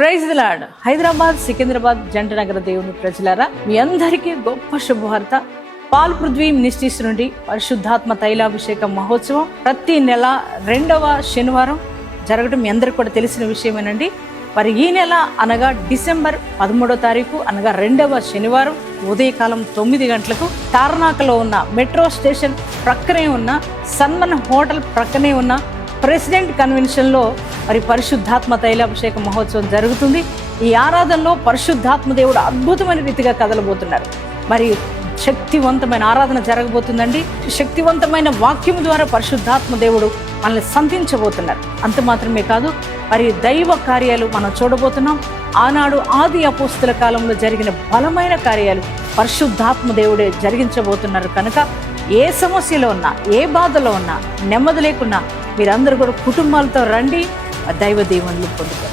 Praise the lord. Hyderabad Secunderabad జంట నగర దేవుని ప్రజలారా, మీ అందరికీ గొప్ప శుభవార్త. పాల్ పృథ్వీ మినిస్ట్రీస్ నుండి పరిశుద్ధాత్మ తైలాభిషేక మహోత్సవం ప్రతి నెల 2వ శనివారం జరగడం మీ అందరికి కూడా తెలిసిన విషయమేనండి. మరి ఈ నెల అనగా డిసెంబర్ 13వ తారీఖు అనగా 2వ శనివారం ఉదయకాలం 9 గంటలకు తార్నాకలో ఉన్న మెట్రో స్టేషన్ ప్రక్కనే ఉన్న సన్మన్ హోటల్ ప్రక్కనే ఉన్న ప్రెసిడెంట్ కన్వెన్షన్లో మరి పరిశుద్ధాత్మ తైలాభిషేక మహోత్సవం జరుగుతుంది. ఈ ఆరాధనలో పరిశుద్ధాత్మ దేవుడు అద్భుతమైన రీతిగా కదలబోతున్నారు. మరి శక్తివంతమైన ఆరాధన జరగబోతుందండి. శక్తివంతమైన వాక్యం ద్వారా పరిశుద్ధాత్మ దేవుడు మనల్ని సంధించబోతున్నారు. అంత మాత్రమే కాదు, మరి దైవ కార్యాలు మనం చూడబోతున్నాం. ఆనాడు ఆది అపోస్తుల కాలంలో జరిగిన బలమైన కార్యాలు పరిశుద్ధాత్మ దేవుడే జరిగించబోతున్నారు. కనుక ఏ సమస్యలో ఉన్నా, ఏ బాధలో ఉన్నా, నెమ్మది లేకున్నా మీరందరూ కూడా కుటుంబాలతో రండి, దైవ దీవెనలు పొందుకోండి.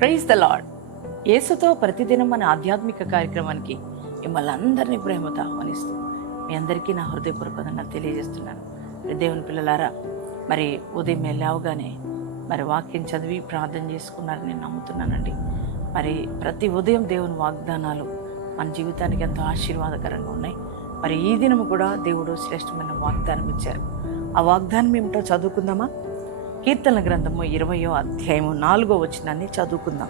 Praise the lord. యేసుతో ప్రతిదినం మన ఆధ్యాత్మిక కార్యక్రమానికి మిమ్మల్ని అందరినీ ప్రేమతో ఆహ్వానిస్తూ మీ అందరికీ నా హృదయపూర్వకంగా తెలియజేస్తున్నాను. దేవుని పిల్లలారా, మరి ఉదయం లేవగానే మరి వాక్యం చదివి ప్రార్థన చేసుకున్నారని నేను నమ్ముతున్నానండి. మరి ప్రతి ఉదయం దేవుని వాగ్దానాలు మన జీవితానికి ఎంతో ఆశీర్వాదకరంగా ఉన్నాయి. మరి ఈ దినము కూడా దేవుడు శ్రేష్టమైన వాగ్దానం ఇచ్చారు. ఆ వాగ్దానం ఏమిటో చదువుకుందామా? కీర్తనల గ్రంథము 20వ అధ్యాయము 4వ వచనాన్ని చదువుకుందాం.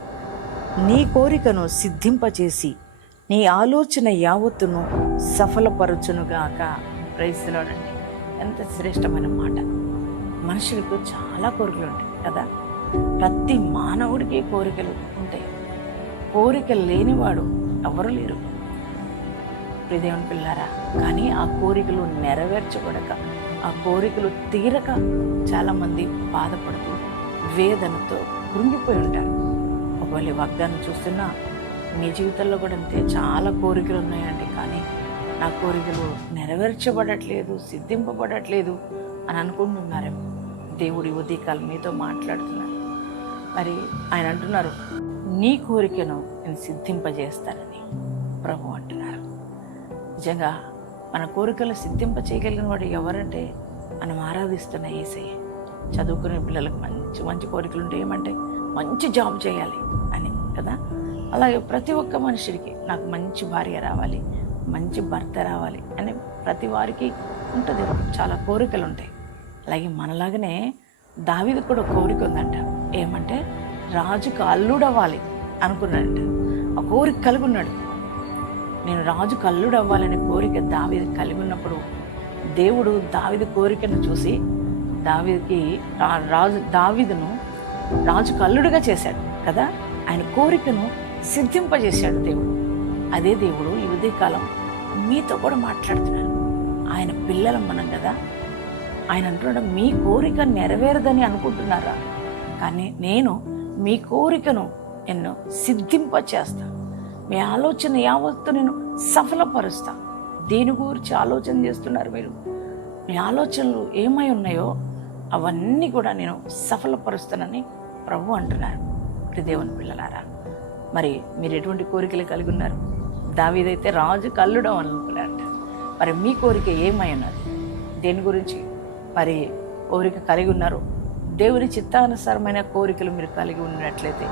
నీ కోరికను సిద్ధింపచేసి నీ ఆలోచన యావత్తును సఫలపరచునుగాక. ప్రైజ్ ది లార్డ్ అండి. ఎంత శ్రేష్టమైన మాట. మనుషులకు చాలా కోరికలు ఉంటాయి కదా. ప్రతి మానవుడికి కోరికలు ఉంటాయి. కోరికలు లేనివాడు ఎవరు లేరు దేవుని పిల్లారా. కానీ ఆ కోరికలు నెరవేర్చబడక, ఆ కోరికలు తీరక చాలామంది బాధపడుతూ వేదనతో కృంగిపోయి ఉంటారు. ఒకవేళ వాగ్దానం చూస్తున్నా మీ జీవితంలో కూడా అంతే, చాలా కోరికలు ఉన్నాయండి, కానీ నా కోరికలు నెరవేర్చబడట్లేదు, సిద్ధింపబడట్లేదు అని అనుకుంటున్నారేమో. దేవుడి ఉదయకాలం మీతో మాట్లాడుతున్నారు. మరి ఆయన అంటున్నారు, నీ కోరికను నేను సిద్ధింపజేస్తానని ప్రభు అంటున్నారు. నిజంగా మన కోరికలు సిద్ధింప చేయగలిగిన వాడు ఎవరంటే మనం ఆరాధిస్తున్న యేసయ్య. చదువుకునే పిల్లలకు మంచి మంచి కోరికలు ఉంటాయి. ఏమంటే మంచి జాబ్ చేయాలి అని కదా. అలాగే ప్రతి ఒక్క మనిషికి నాకు మంచి భార్య రావాలి, మంచి భర్త రావాలి అని ప్రతి వారికి ఉంటుంది. చాలా కోరికలు ఉంటాయి. అలాగే మనలాగనే దావీదుకు కూడా కోరిక ఉందంట. ఏమంటే రాజుకు అల్లుడవ్వాలి అనుకున్నాడంట. ఆ కోరిక కలిగి ఉన్నాడు. నేను రాజుకు అల్లుడు అవ్వాలనే కోరిక దావీదు కలిగి ఉన్నప్పుడు దేవుడు దావీదు కోరికను చూసి దావీదును రాజుకు అల్లుడుగా చేశాడు కదా. ఆయన కోరికను సిద్ధింపజేశాడు దేవుడు. అదే దేవుడు ఈ ఉదయకాలం మీతో కూడా మాట్లాడుతున్నాడు. ఆయన పిల్లలం మనం కదా. ఆయన అంటున్నాడు, మీ కోరిక నెరవేరదని అనుకుంటున్నారా? కానీ నేను మీ కోరికను ఎన్నో సిద్ధింపచేస్తాను. మీ ఆలోచన యావత్తు నేను సఫలపరుస్తా. దేని గురించి ఆలోచన చేస్తున్నారు మీరు? మీ ఆలోచనలు ఏమై ఉన్నాయో అవన్నీ కూడా నేను సఫలపరుస్తానని ప్రభు అంటున్నారు. దేవుని పిల్లలారా, మరి మీరు ఎటువంటి కోరికలు కలిగి ఉన్నారు? దావీదైతే రాజు కల్లుడు అనుకున్నారట. మరి మీ కోరిక ఏమై ఉన్నది? దేని గురించి మరి కోరిక కలిగి ఉన్నారు? దేవుని చిత్తానుసారమైన కోరికలు మీరు కలిగి ఉన్నట్లయితే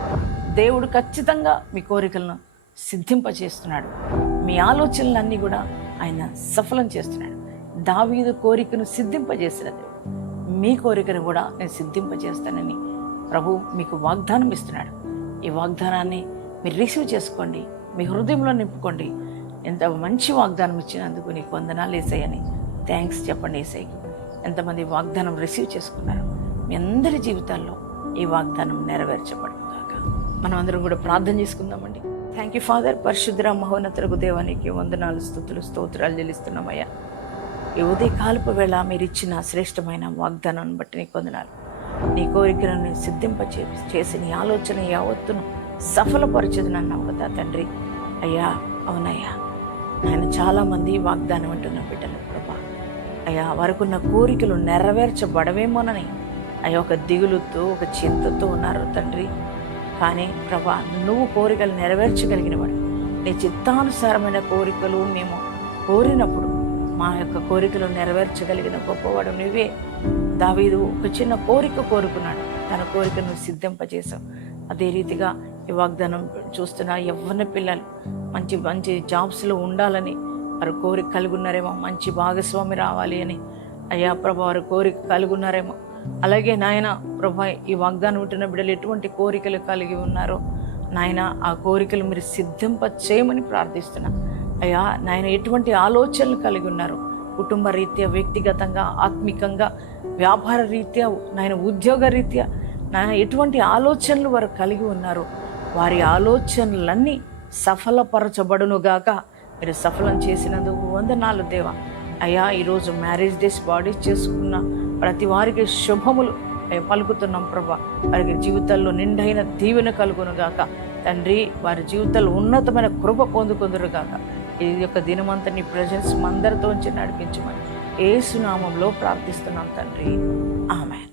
దేవుడు ఖచ్చితంగా మీ కోరికలను సిద్ధింపచేస్తున్నాడు. మీ ఆలోచనలన్నీ కూడా ఆయన సఫలం చేస్తున్నాడు. దావీదు కోరికను సిద్ధింపజేసిన దేవుడు మీ కోరికను కూడా నేను సిద్ధింపజేస్తానని ప్రభు మీకు వాగ్దానం ఇస్తున్నాడు. ఈ వాగ్దానాన్ని మీరు రిసీవ్ చేసుకోండి, మీ హృదయంలో నింపుకోండి. ఎంత మంచి వాగ్దానం ఇచ్చినందుకు నీకు వందనాలు యేసయ్యని థ్యాంక్స్ చెప్పండి యేసయ్యకి. ఎంతమంది వాగ్దానం రిసీవ్ చేసుకున్నారు? మీ అందరి జీవితాల్లో ఈ వాగ్దానం నెరవేర్చబడుగాక. మనం అందరం కూడా ప్రార్థన చేసుకుందామండి. Thank you father. పరిశుద్ధ మహోన్నతులకు దేవానికి వందనాలు, స్తుతులు, స్తోత్రాలు చెల్లిస్తున్నామయ్యా. ఈ ఉదయకాలపు వేళ మీరు ఇచ్చిన శ్రేష్టమైన వాగ్దానాన్ని బట్టి నీకు వందనాలు. నీ కోరికలను చేసి నీ ఆలోచన యావత్తును సఫలపరచదునన్నావు కదా తండ్రి. అయ్యా అవునయ్యా ఆయన చాలామంది వాగ్దానం అంటున్న బిడ్డలు ప్రభా అయ్యా వారికున్న కోరికలు నెరవేర్చబడవేమోనని అయ్యా ఒక దిగులుతో ఒక చింతతో ఉన్నారు తండ్రి. కానీ ప్రభా నువ్వు కోరికలు నెరవేర్చగలిగిన వాడు. నీ చిత్తానుసారమైన కోరికలు మేము కోరినప్పుడు మా యొక్క కోరికలు నెరవేర్చగలిగిన గొప్పవాడు నువ్వే. దావీదు ఒక చిన్న కోరిక కోరుకున్నాడు, తన కోరికను సిద్ధింపజేశావు. అదే రీతిగా ఈ వాగ్దానం చూస్తున్న యవ్వన పిల్లలు మంచి మంచి జాబ్స్లో ఉండాలని వారు కోరిక కలిగి ఉన్నారేమో, మంచి భాగస్వామి రావాలి అని అయ్యా ప్రభా వారు కోరిక కలిగి ఉన్నారేమో. అలాగే నాయన ప్రభా ఈ వాగ్దానం ఉంటున్న బిడ్డలు ఎటువంటి కోరికలు కలిగి ఉన్నారో నాయన ఆ కోరికలు మీరు సిద్ధింప చేయమని ప్రార్థిస్తున్నా. అయ్యా నాయన ఎటువంటి ఆలోచనలు కలిగి ఉన్నారు, కుటుంబ రీత్యా, వ్యక్తిగతంగా, ఆత్మికంగా, వ్యాపార రీత్యా, నాయన ఉద్యోగ రీత్యా నాయన ఎటువంటి ఆలోచనలు వారు కలిగి ఉన్నారు, వారి ఆలోచనలన్నీ సఫలపరచబడునుగాక. మీరు సఫలం చేసినందుకు వందనాలు దేవా. అయ్యా ఈరోజు మ్యారేజ్ డేస్ బాడీస్ చేసుకున్న ప్రతి వారికి శుభములు పలుకుతున్నాం ప్రభా. వారికి జీవితాల్లో నిండైన దీవెన కలుగునుగాక తండ్రి. వారి జీవితాల్లో ఉన్నతమైన కృప పొందుకుందురుగాక. ఈ యొక్క దినమంతా నీ ప్రజెన్స్ అందరితో నడిపించమని యేసు నామంలో ప్రార్థిస్తున్నాం తండ్రి. ఆమేన్.